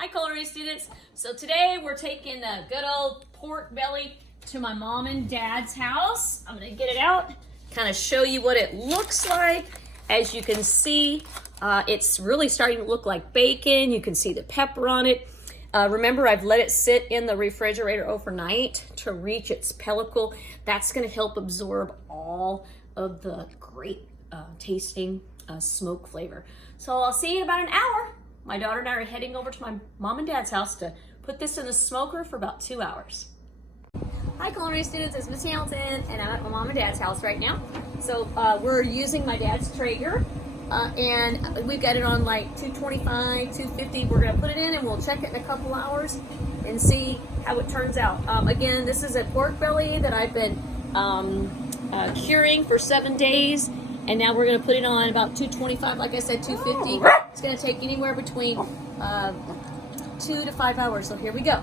Hi, culinary students. So today we're taking the good old pork belly to my mom and dad's house. I'm gonna get it out, kind of show you what it looks like. As you can see, it's really starting to look like bacon. You can see the pepper on it. Remember, I've let it sit in the refrigerator overnight to reach its pellicle. That's gonna help absorb all of the great tasting smoke flavor. So I'll see you in about an hour. My daughter and I are heading over to my mom and dad's house to put this in the smoker for about 2 hours. Hi, culinary students, it's Miss Hamilton, and I'm at my mom and dad's house right now. So we're using my dad's Traeger, and we've got it on like 225, 250. We're gonna put it in and we'll check it in a couple hours and see how it turns out. Again, this is a pork belly that I've been curing for 7 days. And now we're gonna put it on about 225, like I said, 250. It's gonna take anywhere between 2 to 5 hours, so here we go.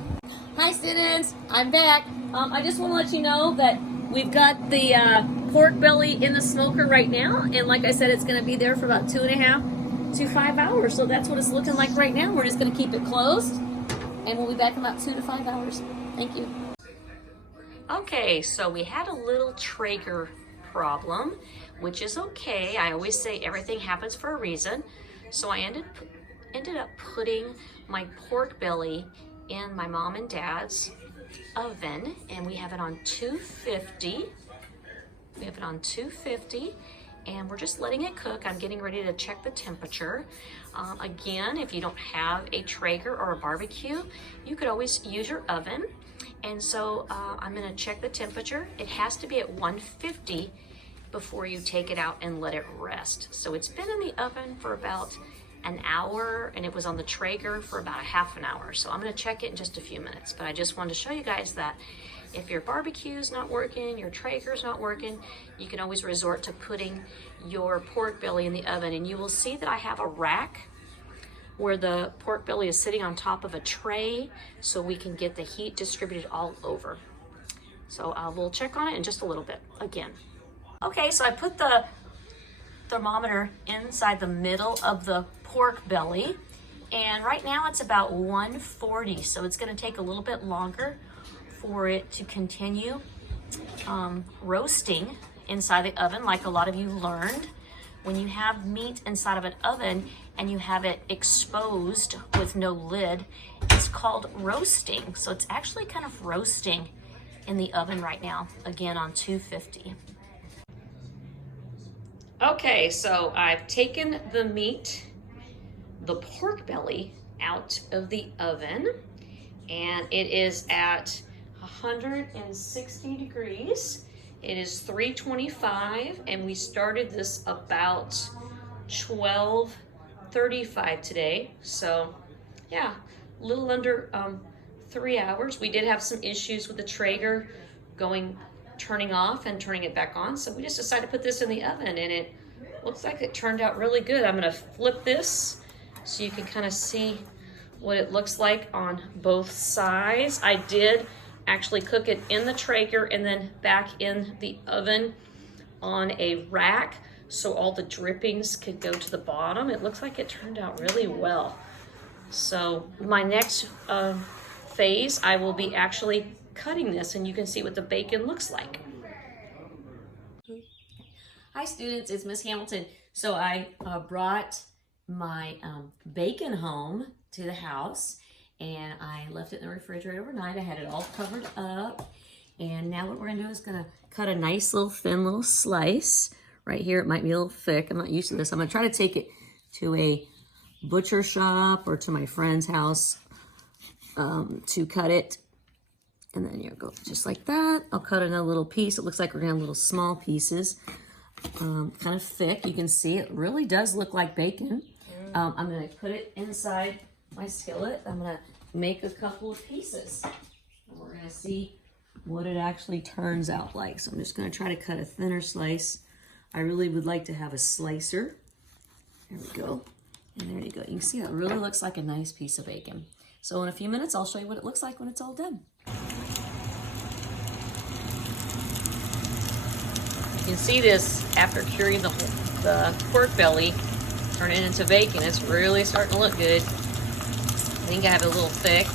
Hi students, I'm back. I just wanna let you know that we've got the pork belly in the smoker right now. And like I said, it's gonna be there for about 2.5 to 5 hours. So that's what it's looking like right now. We're just gonna keep it closed and we'll be back in about 2 to 5 hours. Thank you. Okay, so we had a little Traeger problem, which is okay. I always say everything happens for a reason. So I ended up putting my pork belly in my mom and dad's oven, and we have it on 250. We have it on 250, and we're just letting it cook. I'm getting ready to check the temperature. Again, if you don't have a Traeger or a barbecue, you could always use your oven. And so I'm gonna check the temperature. It has to be at 150 before you take it out and let it rest. So it's been in the oven for about an hour, and it was on the Traeger for about a half an hour. So I'm gonna check it in just a few minutes, but I just wanted to show you guys that if your barbecue's not working, your Traeger's not working, you can always resort to putting your pork belly in the oven. And you will see that I have a rack where the pork belly is sitting on top of a tray so we can get the heat distributed all over. So we'll check on it in just a little bit again. Okay, so I put the thermometer inside the middle of the pork belly, and right now it's about 140, so it's gonna take a little bit longer for it to continue roasting inside the oven. Like a lot of you learned, when you have meat inside of an oven and you have it exposed with no lid, it's called roasting. So it's actually kind of roasting in the oven right now, again on 250. Okay, so I've taken the meat, the pork belly, out of the oven, and it is at 160 degrees. It is 325, and we started this about 12:35 today. So yeah, a little under 3 hours. We did have some issues with the Traeger turning off and turning it back on. So we just decided to put this in the oven, and it looks like it turned out really good. I'm gonna flip this so you can kind of see what it looks like on both sides. I did actually cook it in the Traeger and then back in the oven on a rack so all the drippings could go to the bottom. It looks like it turned out really well. So my next phase, I will be actually cutting this, and you can see what the bacon looks like. Hi students, it's Miss Hamilton. So I brought my bacon home to the house, and I left it in the refrigerator overnight. I had it all covered up, and now what we're gonna do is gonna cut a nice little thin little slice. Right here, it might be a little thick. I'm not used to this. I'm gonna try to take it to a butcher shop or to my friend's house to cut it. And then you go just like that. I'll cut another little piece. It looks like we're gonna have little small pieces, kind of thick. You can see it really does look like bacon. I'm gonna put it inside my skillet. I'm gonna make a couple of pieces, and we're gonna see what it actually turns out like. So I'm just gonna try to cut a thinner slice. I really would like to have a slicer. There we go. And there you go. You can see it really looks like a nice piece of bacon. So in a few minutes, I'll show you what it looks like when it's all done. You can see this after curing the pork belly, turn it into bacon. It's really starting to look good. think I have it a little thick.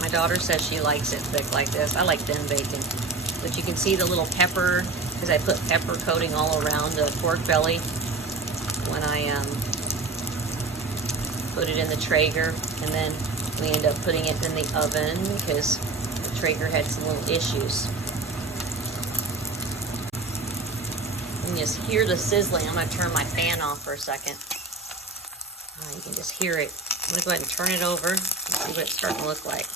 My daughter says she likes it thick like this. I like thin bacon. But you can see the little pepper, because I put pepper coating all around the pork belly when I put it in the Traeger. And then we end up putting it in the oven because the Traeger had some little issues. You can just hear the sizzling. I'm going to turn my fan off for a second. You can just hear it. I'm going to go ahead and turn it over and see what it's starting to look like.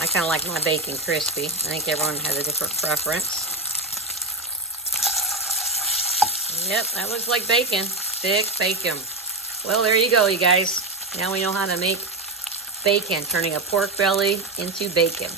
I kind of like my bacon crispy. I think everyone has a different preference. Yep, that looks like bacon. Thick bacon. Well, there you go, you guys. Now we know how to make bacon, turning a pork belly into bacon.